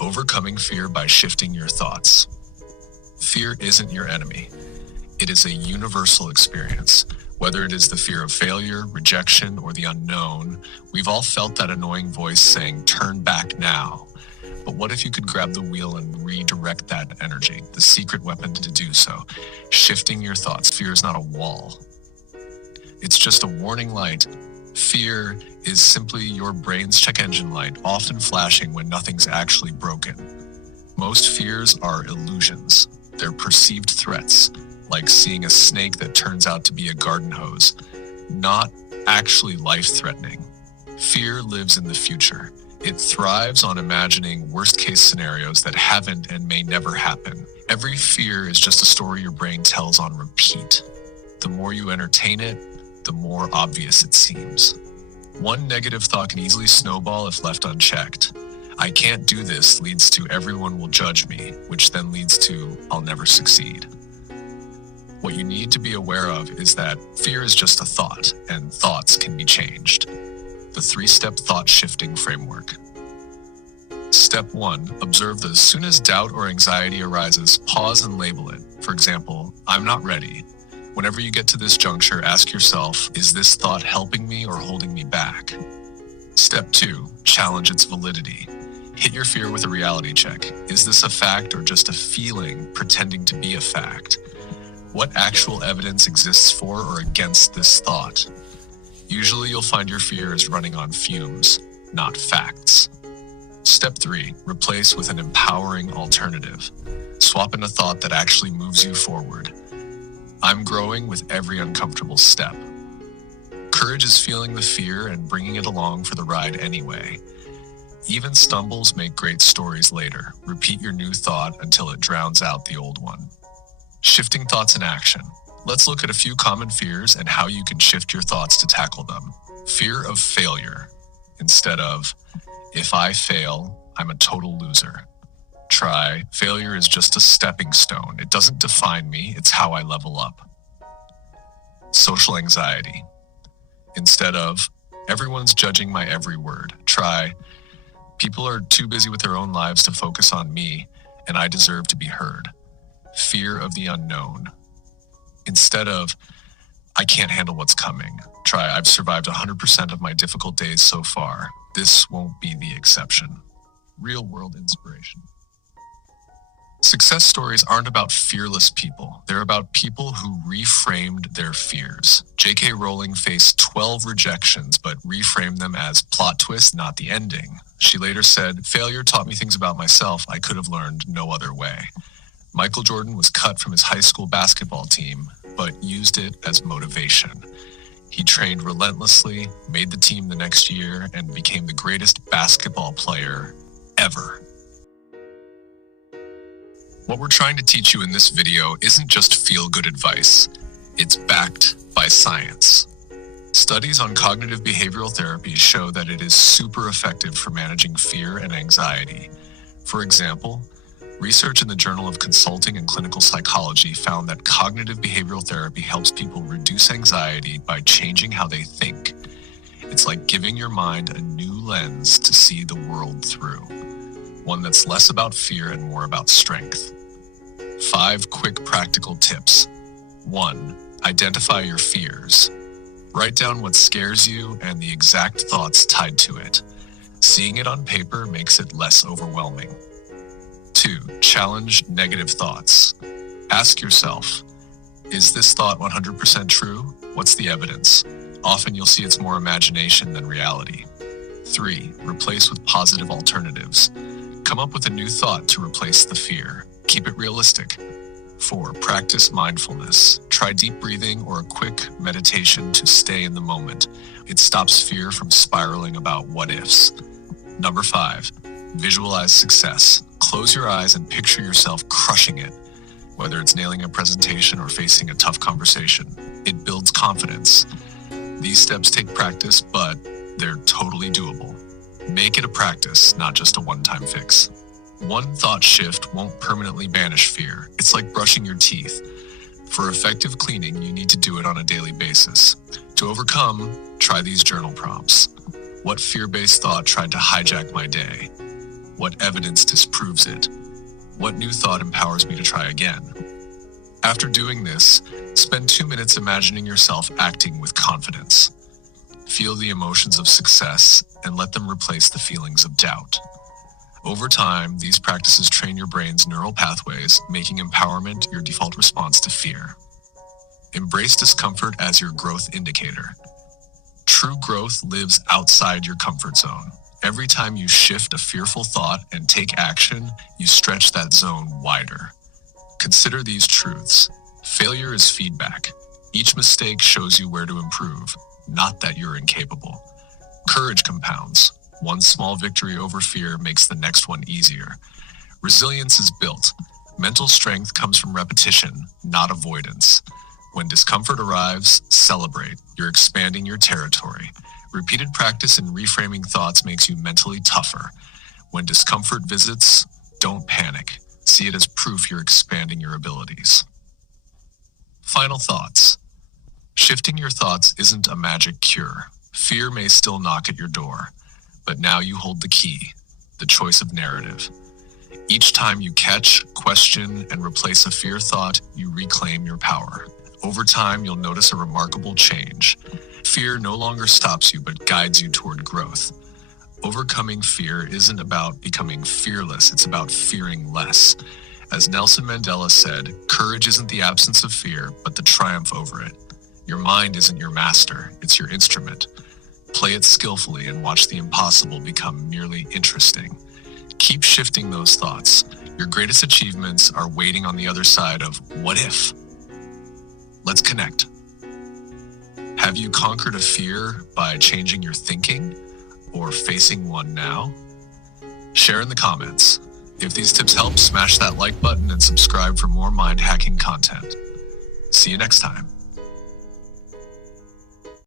Overcoming fear by shifting your thoughts. Fear isn't your enemy. It is a universal experience. Whether it is the fear of failure, rejection, or the unknown, we've all felt that annoying voice saying, "Turn back now." But what if you could grab the wheel and redirect that energy, the secret weapon to do so? Shifting your thoughts. Fear is not a wall. It's just a warning light. Fear is simply your brain's check engine light, often flashing when nothing's actually broken. Most fears are illusions. They're perceived threats, like seeing a snake that turns out to be a garden hose, not actually life-threatening. Fear lives in the future. It thrives on imagining worst-case scenarios that haven't and may never happen. Every fear is just a story your brain tells on repeat. The more you entertain it, the more obvious it seems. One negative thought can easily snowball if left unchecked. "I can't do this" leads to "everyone will judge me," which then leads to "I'll never succeed." What you need to be aware of is that fear is just a thought, and thoughts can be changed. The 3-step thought shifting framework. Step 1, observe that as soon as doubt or anxiety arises, pause and label it. For example, "I'm not ready." Whenever you get to this juncture, ask yourself, is this thought helping me or holding me back? Step 2, challenge its validity. Hit your fear with a reality check. Is this a fact or just a feeling pretending to be a fact? What actual evidence exists for or against this thought? Usually you'll find your fear is running on fumes, not facts. Step 3, replace with an empowering alternative. Swap in a thought that actually moves you forward. "I'm growing with every uncomfortable step." Courage is feeling the fear and bringing it along for the ride anyway. Even stumbles make great stories later. Repeat your new thought until it drowns out the old one. Shifting thoughts in action. Let's look at a few common fears and how you can shift your thoughts to tackle them. Fear of failure. Instead of, "If I fail, I'm a total loser," try, "Failure is just a stepping stone. It doesn't define me. It's how I level up." Social anxiety. Instead of, "Everyone's judging my every word," try, "People are too busy with their own lives to focus on me, and I deserve to be heard." Fear of the unknown. Instead of, "I can't handle what's coming," try, "I've survived 100% of my difficult days so far. This won't be the exception." Real-world inspiration. Success stories aren't about fearless people. They're about people who reframed their fears. J.K. Rowling faced 12 rejections, but reframed them as plot twist, not the ending. She later said, "Failure taught me things about myself I could have learned no other way." Michael Jordan was cut from his high school basketball team, but used it as motivation. He trained relentlessly, made the team the next year, and became the greatest basketball player ever. What we're trying to teach you in this video isn't just feel-good advice. It's backed by science. Studies on cognitive behavioral therapy show that it is super effective for managing fear and anxiety. For example, research in the Journal of Consulting and Clinical Psychology found that cognitive behavioral therapy helps people reduce anxiety by changing how they think. It's like giving your mind a new lens to see the world through, one that's less about fear and more about strength. 5 quick practical tips. 1. Identify your fears. Write down what scares you and the exact thoughts tied to it. Seeing it on paper makes it less overwhelming. 2. Challenge negative thoughts. Ask yourself, is this thought 100% true? What's the evidence? Often you'll see it's more imagination than reality. 3. Replace with positive alternatives. Come up with a new thought to replace the fear. Keep it realistic. 4. Practice mindfulness. Try deep breathing or a quick meditation to stay in the moment. It stops fear from spiraling about what ifs. Number 5. Visualize success. Close your eyes and picture yourself crushing it, whether it's nailing a presentation or facing a tough conversation. It builds confidence. These steps take practice, but they're totally doable. Make it a practice, not just a one-time fix. One thought shift won't permanently banish fear. It's like brushing your teeth. For effective cleaning, you need to do it on a daily basis. To overcome, try these journal prompts. What fear-based thought tried to hijack my day? What evidence disproves it? What new thought empowers me to try again? After doing this, spend 2 minutes imagining yourself acting with confidence. Feel the emotions of success and let them replace the feelings of doubt. Over time, these practices train your brain's neural pathways, making empowerment your default response to fear. Embrace discomfort as your growth indicator. True growth lives outside your comfort zone. Every time you shift a fearful thought and take action, you stretch that zone wider. Consider these truths. Failure is feedback. Each mistake shows you where to improve, not that you're incapable. Courage compounds. One small victory over fear makes the next one easier. Resilience is built. Mental strength comes from repetition, not avoidance. When discomfort arrives, celebrate. You're expanding your territory. Repeated practice in reframing thoughts makes you mentally tougher. When discomfort visits, don't panic. See it as proof you're expanding your abilities. Final thoughts. Shifting your thoughts isn't a magic cure. Fear may still knock at your door, but now you hold the key, the choice of narrative. Each time you catch, question, and replace a fear thought, you reclaim your power. Over time, you'll notice a remarkable change. Fear no longer stops you, but guides you toward growth. Overcoming fear isn't about becoming fearless, it's about fearing less. As Nelson Mandela said, courage isn't the absence of fear, but the triumph over it. Your mind isn't your master, it's your instrument. Play it skillfully and watch the impossible become merely interesting. Keep shifting those thoughts. Your greatest achievements are waiting on the other side of what if? Let's connect. Have you conquered a fear by changing your thinking or facing one now? Share in the comments. If these tips help, smash that like button and subscribe for more mind-hacking content. See you next time.